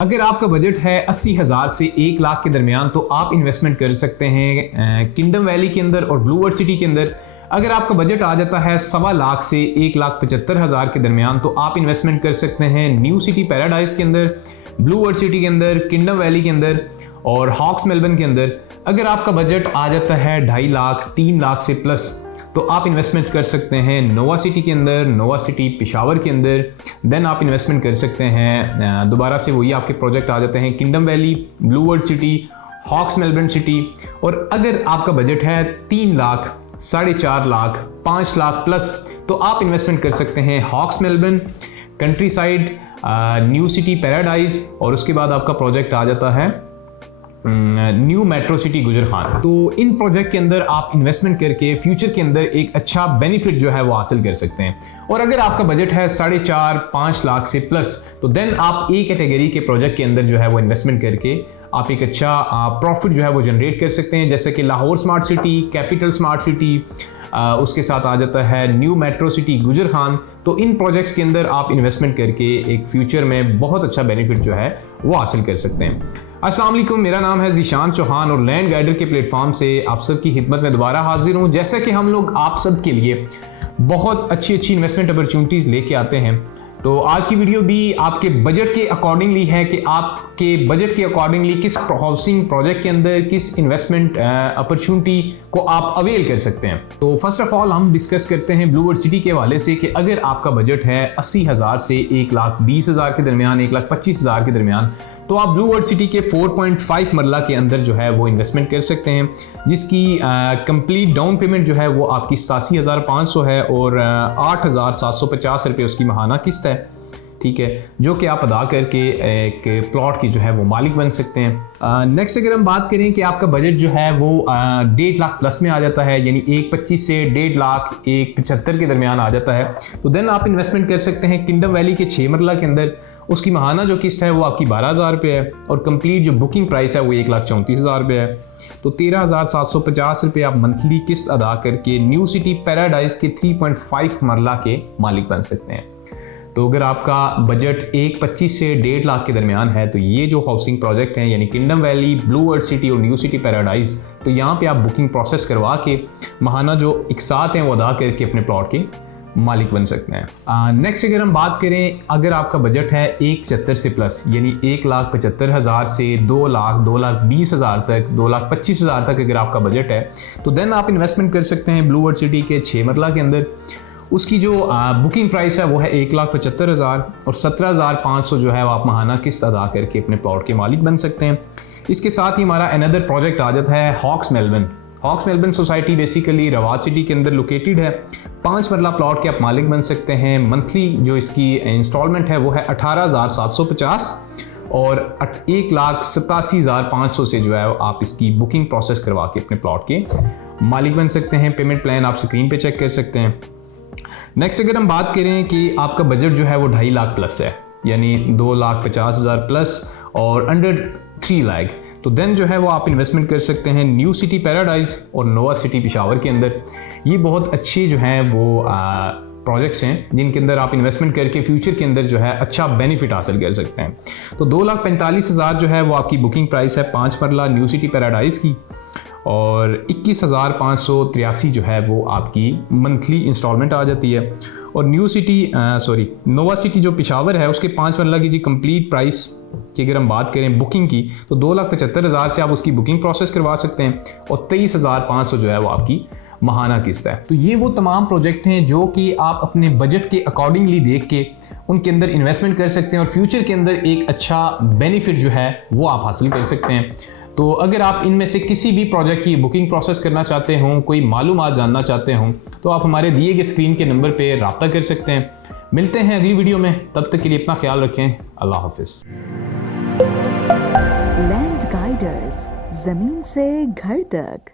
अगर आपका बजट है 80,000 से 1 लाख के दरमियान तो आप इन्वेस्टमेंट कर सकते हैं किंगडम वैली के अंदर और ब्लू वर्ल्ड सिटी के अंदर। अगर आपका बजट आ जाता है 1.25 लाख से 1,75,000 के दरमियान तो आप इन्वेस्टमेंट कर सकते हैं न्यू सिटी पैराडाइज के अंदर, ब्लू वर्ल्ड सिटी के अंदर, किंगडम वैली के अंदर और हॉक्स मेलबर्न के अंदर। अगर आपका बजट आ जाता है 2.5 लाख 3 लाख से प्लस तो आप इन्वेस्टमेंट कर सकते हैं नोवा सिटी के अंदर, नोवा सिटी पेशावर के अंदर। देन आप इन्वेस्टमेंट कर सकते हैं दोबारा से वही आपके प्रोजेक्ट आ जाते हैं Kingdom Valley, Blue World City, Hawks Melbourne City. और अगर आपका बजट है 3 लाख 4.5 लाख 5 लाख प्लस तो आप इन्वेस्टमेंट कर सकते हैं Hawks Melbourne, Country Side, New City Paradise और उसके बाद आपका प्रोजेक्ट आ जाता है न्यू मेट्रो सिटी गुजरखान। तो इन प्रोजेक्ट के अंदर आप इन्वेस्टमेंट करके फ्यूचर के अंदर एक अच्छा बेनिफिट जो है वो हासिल कर सकते हैं। और अगर आपका बजट है 4.5-5 लाख से प्लस तो देन आप ए कैटेगरी के प्रोजेक्ट के अंदर जो है वो इन्वेस्टमेंट करके आप एक अच्छा प्रॉफिट जो है वो जनरेट कर सकते हैं, जैसे कि Lahore smart city, capital smart city, उसके साथ आ जाता है न्यू मेट्रो सिटी गुजरखान। तो इन प्रोजेक्ट्स के अंदर आप इन्वेस्टमेंट करके एक फ्यूचर में बहुत अच्छा बेनिफिट जो है वो हासिल कर सकते हैं। अस्सलाम वालेकुम, मेरा नाम है ज़ीशान चौहान और लैंड गाइडर के प्लेटफॉर्म से आप सबकी खिदमत में दोबारा हाजिर हूँ। जैसा कि हम लोग आप सब के लिए बहुत अच्छी इन्वेस्टमेंट अपॉर्चुनिटीज़ लेके आते हैं, तो आज की वीडियो भी आपके बजट के अकॉर्डिंगली है कि आपके बजट के अकॉर्डिंगली किस हाउसिंग प्रोजेक्ट के अंदर किस इन्वेस्टमेंट अपॉर्चुनिटी को आप अवेल कर सकते हैं। तो फर्स्ट ऑफ ऑल हम डिस्कस करते हैं ब्लू वर्ल्ड सिटी के हवाले से कि अगर आपका बजट है 80,000 से 1,20,000 के दरमियान, 1,25,000 के दरमियान, तो आप ब्लू वर्ल्ड सिटी के 4.5 मरला के अंदर जो है वो इन्वेस्टमेंट कर सकते हैं, जिसकी कंप्लीट डाउन पेमेंट जो है वो आपकी 87,500 है और 8,750 रुपये उसकी माहाना किस्त है, ठीक है, जो कि आप अदा करके एक प्लॉट की जो है वो मालिक बन सकते हैं। नेक्स्ट अगर हम बात करें कि आपका बजट जो है वो 1.5 लाख प्लस में आ जाता है, यानी 1.25 से 1.5 लाख 1.75 के दरमियान आ जाता है, तो देन आप इन्वेस्टमेंट कर सकते हैं किंगडम वैली के 6 मरला के अंदर। उसकी माहाना जो किस्त है वो आपकी 12,000 रुपये है और कंप्लीट जो बुकिंग प्राइस है वो 1,34,000 रुपये है। तो 13,750 रुपये आप मंथली किस्त अदा करके न्यू सिटी पैराडाइज के 3.5 मरला के मालिक बन सकते हैं। तो अगर आपका बजट 1.25 से 1.5 लाख के दरमियान है तो ये जो हाउसिंग प्रोजेक्ट हैं यानी kingdom Valley, Blue World city और न्यू सिटी पैराडाइज, तो यहाँ पे आप बुकिंग प्रोसेस करवा के माहाना जो इकसात हैं वो अदा करके अपने प्लॉट के मालिक बन सकते हैं। नेक्स्ट अगर हम बात करें, अगर आपका बजट है 1.75 से प्लस यानी 1,75,000 से 2 लाख 2,20,000 तक, 2,25,000 तक अगर आपका बजट है तो देन आप इन्वेस्टमेंट कर सकते हैं ब्लू वर्ल्ड सिटी के 6 मरला के अंदर। उसकी जो बुकिंग प्राइस है वो है 1,75,000 और 17,500 जो है वो आप माहाना किस्त अदा करके अपने प्लॉट के मालिक बन सकते हैं। इसके साथ ही हमारा अनदर प्रोजेक्ट आ जाता है Hawks Melbourne. Hawks Melbourne society basically Rawat city के अंदर लोकेटेड है। 5 मरला प्लॉट के आप मालिक बन सकते हैं। मंथली जो इसकी इंस्टॉलमेंट है वो है 18,750 और 1,87,500 से जो है आप इसकी बुकिंग प्रोसेस करवा के अपने प्लॉट के मालिक बन सकते हैं। पेमेंट प्लान आप स्क्रीन पे चेक कर सकते हैं। नेक्स्ट अगर हम बात करें कि आपका बजट जो है वो 2.5 लाख प्लस है, यानी 2,50,000 प्लस और अंडर 3 लाख, तो देन जो है वो आप इन्वेस्टमेंट कर सकते हैं न्यू सिटी पैराडाइज और नोवा सिटी पेशावर के अंदर। ये बहुत अच्छे जो हैं वो प्रोजेक्ट्स हैं जिनके अंदर आप इन्वेस्टमेंट करके फ्यूचर के अंदर जो है अच्छा बेनिफिट हासिल कर सकते हैं। तो 2,45,000 जो है वो आपकी बुकिंग प्राइस है 5 मरला न्यू सिटी पैराडाइज की और 21,583 जो है वो आपकी मंथली इंस्टॉलमेंट आ जाती है। और नोवा सिटी जो पेशावर है उसके 5 मरला की जी कंप्लीट प्राइस की अगर हम बात करें बुकिंग की तो 2,75,000 से आप उसकी बुकिंग प्रोसेस करवा सकते हैं और 23,500 जो है वो आपकी माहाना किस्त है। तो ये वो तमाम प्रोजेक्ट हैं जो कि आप अपने बजट के अकॉर्डिंगली देख के उनके अंदर इन्वेस्टमेंट कर सकते हैं और फ्यूचर के अंदर एक अच्छा बेनिफिट जो है वो आप हासिल कर सकते हैं। तो अगर आप इनमें से किसी भी प्रोजेक्ट की बुकिंग प्रोसेस करना चाहते हों, कोई मालूमात जानना चाहते हों, तो आप हमारे दिए गए स्क्रीन के नंबर पे रब्ता कर सकते हैं। मिलते हैं अगली वीडियो में, तब तक के लिए अपना ख्याल रखें। अल्लाह हाफिज़। लैंड गाइडर्स, जमीन से घर तक।